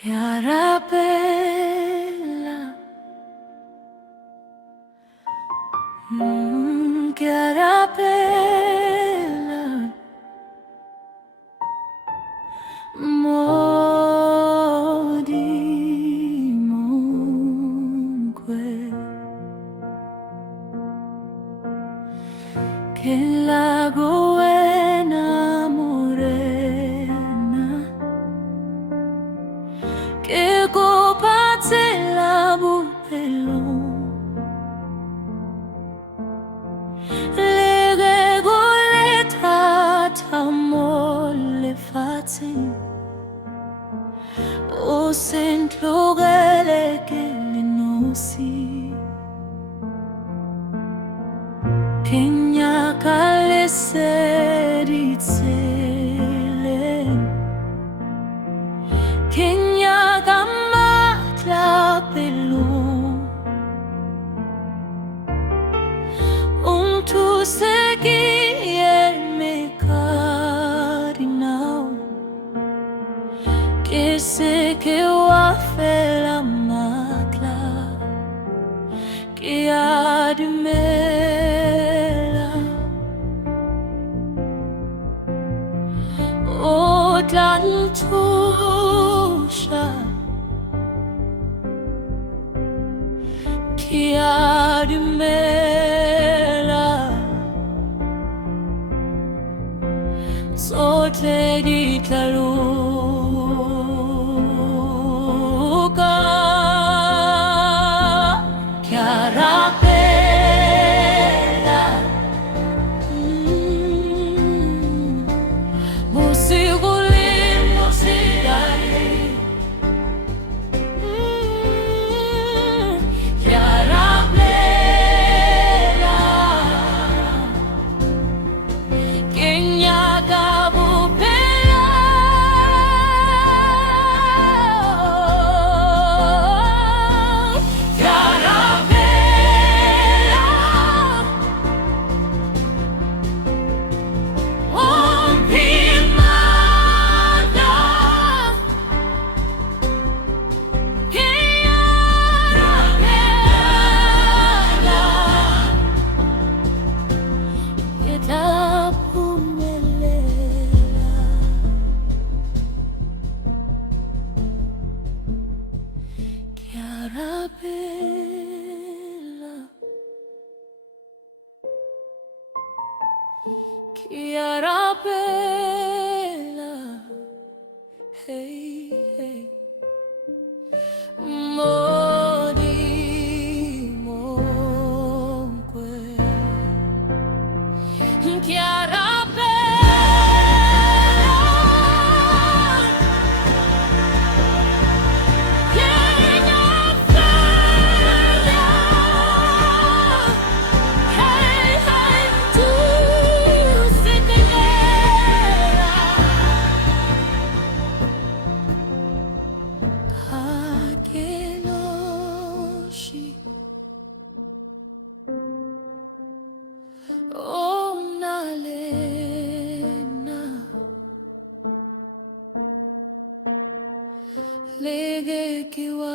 che Rapela, che Rapela, modi munque, che la goena morena, che copazze la bupello. Le regole trattamo le facce o sento che le nosi Pegna le serizele Pegna gamma pelo tu segui me carinao che se che va fe la macla che ha di mela o tantusha che ha di mela so te diklaruka Rapela musigulin musigai Rapela Kenyaga Rapela, Rapela, hey, hey, modi monque, Rapela. Lege kiwa